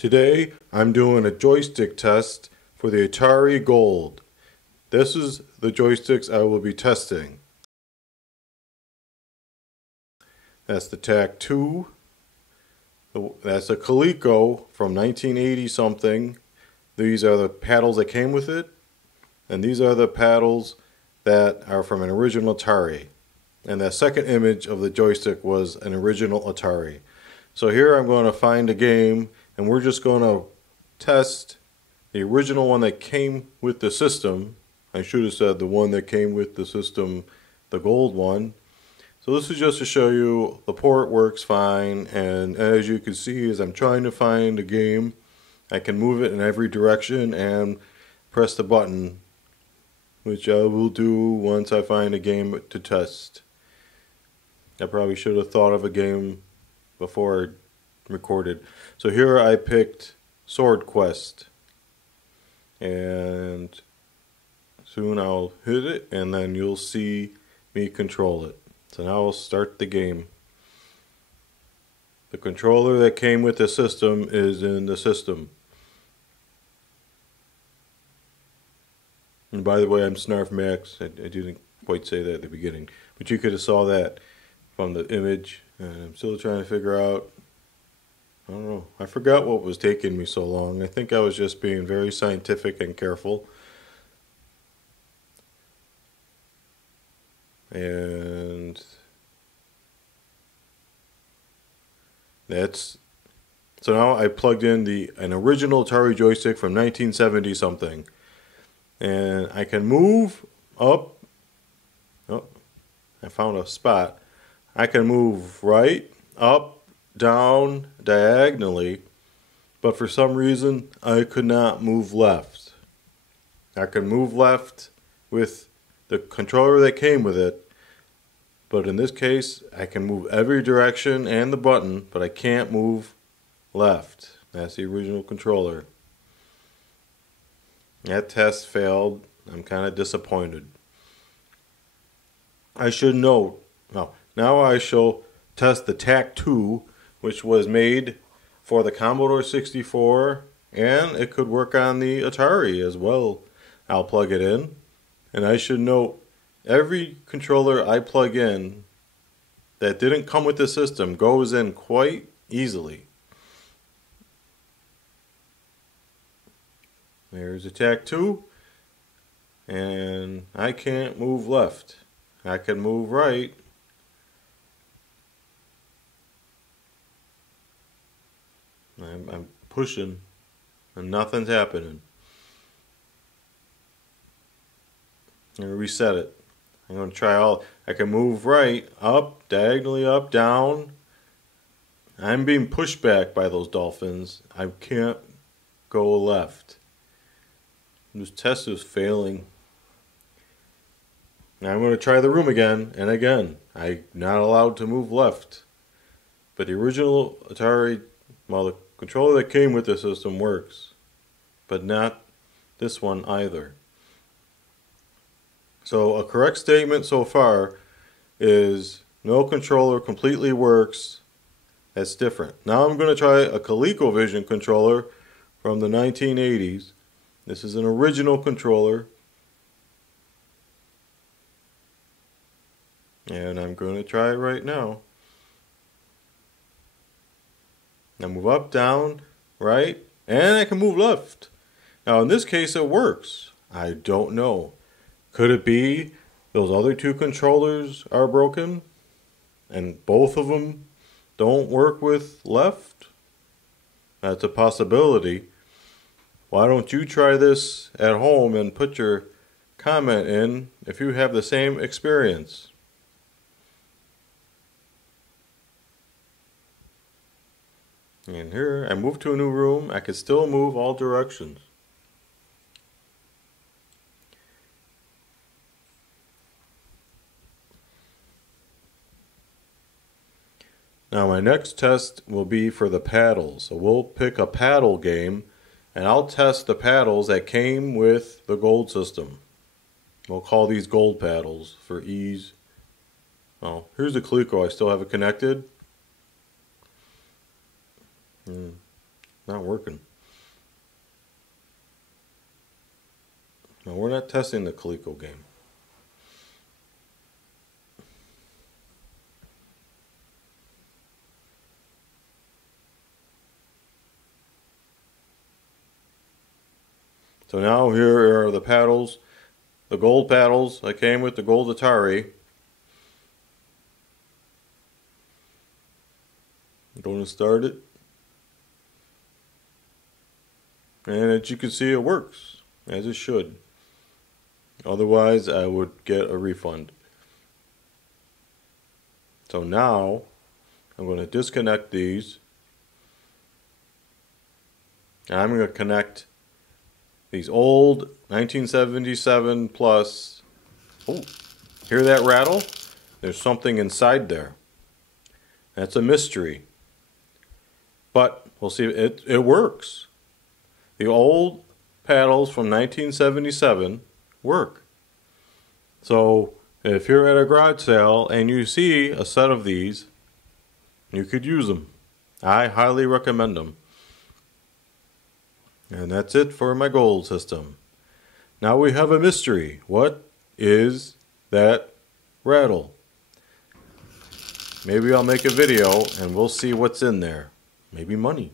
Today I'm doing a joystick test for the Atari Gold. This is the joysticks I will be testing. That's the Tac-2. That's a Coleco from 1980 something. These are the paddles that came with it. And these are the paddles that are from an original Atari. And that second image of the joystick was an original Atari. So here I'm going to find a game, and we're just going to test the original one that came with the system. I should have said the one that came with the system, the gold one. So this is just to show you the port works fine, and as you can see as I'm trying to find a game, I can move it in every direction and press the button, which I will do once I find a game to test. I probably should have thought of a game before I recorded. So here I picked Sword Quest, and soon I'll hit it and then you'll see me control it. So now I'll start the game. The controller that came with the system is in the system. And by the way, I'm Snark Maxx. I didn't quite say that at the beginning, but you could have saw that from the image. And I'm still trying to figure out, I don't know, I forgot what was taking me so long. I think I was just being very scientific and careful. And that's, so now I plugged in an original Atari joystick from 1970 something. And I can move up, oh, I found a spot. I can move right, up, down, diagonally, but for some reason I could not move left. I can move left with the controller that came with it, but in this case I can move every direction and the button, but I can't move left. That's the original controller. That test failed. I'm kind of disappointed. I should note, now I shall test the Tac-2, which was made for the Commodore 64, and it could work on the Atari as well. I'll plug it in, and I should note, every controller I plug in that didn't come with the system goes in quite easily. There's a Tac-2, and I can't move left. I can move right. I'm pushing, and nothing's happening. I'm going to reset it. I'm going to try all. I can move right, up, diagonally up, down. I'm being pushed back by those dolphins. I can't go left. This test is failing. Now I'm going to try the room again and again. I'm not allowed to move left. But the original Atari, well, the controller that came with the system works, but not this one either. So a correct statement so far is no controller completely works. That's different. Now I'm going to try a ColecoVision controller from the 1980s. This is an original controller. And I'm going to try it right now. Now move up, down, right, and I can move left. Now in this case it works. I don't know. Could it be those other two controllers are broken and both of them don't work with left? That's a possibility. Why don't you try this at home and put your comment in if you have the same experience? And here, I moved to a new room. I could still move all directions. Now my next test will be for the paddles. So we'll pick a paddle game, and I'll test the paddles that came with the gold system. We'll call these gold paddles for ease. Oh, here's the Coleco. I still have it connected. not working. No, we're not testing the Coleco game. So now here are the paddles, the gold paddles that came with the gold Atari. I'm going to start it. And as you can see, it works, as it should. Otherwise, I would get a refund. So now, I'm going to disconnect these. And I'm going to connect these old 1977 plus. Oh, hear that rattle? There's something inside there. That's a mystery. But we'll see. It works. The old paddles from 1977 work. So if you're at a garage sale and you see a set of these, you could use them. I highly recommend them. And that's it for my gold system. Now we have a mystery. What is that rattle? Maybe I'll make a video and we'll see what's in there. Maybe money.